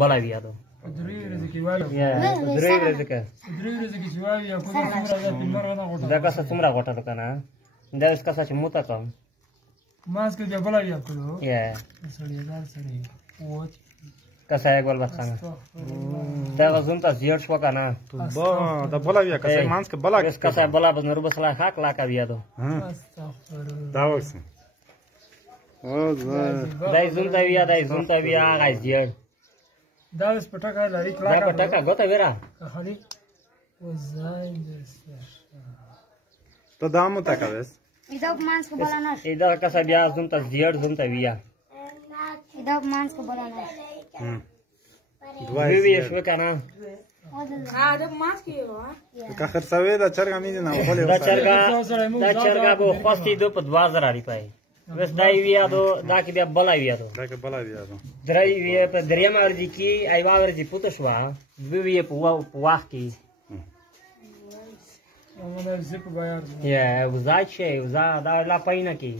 بلا بیا دو درې ورځې کې وایو یا درې ورځې کې چې وایو یا کومه څومره ده په مرغه نه غوټه دا کسه څومره غوټه ده کنه دا اس کسه چې موته کوم ماس کې بلا بیا کړو یا سړی دار سړی ووت کسه یک بل بسنه دا غزون ته زیړ شو کنه با دا بلا بیا کسه مانس کې بلا اس کسه بلا بزنرو بسلا حق لا کا بیا دو دا وکسه او دای زون ته بیا دای زون ته بیا غای زیړ دا اوس پټکا لري دا کلاکا پټکا ګوته ویرا خالي وزای ته دامو تا کوس دا مانس کو بلا نه دا کسه بیا زون ته زیړ زون ته بیا دا مانس کو بلا نه وی وی شو کنه دا مانس کی که خرڅوي دا چرګ نه نه خپل دا چرګا به خوستي دو په 2000 اړي پای بس دای ویا دو دا کې بیا بلا ویا دو دا کې بلا بیا دو درای وی په دریم ورځ کې ایوا ورځ پوت شو وی په واخ کې زه په بیار یا وزای شي وزا دا لا پاینه کې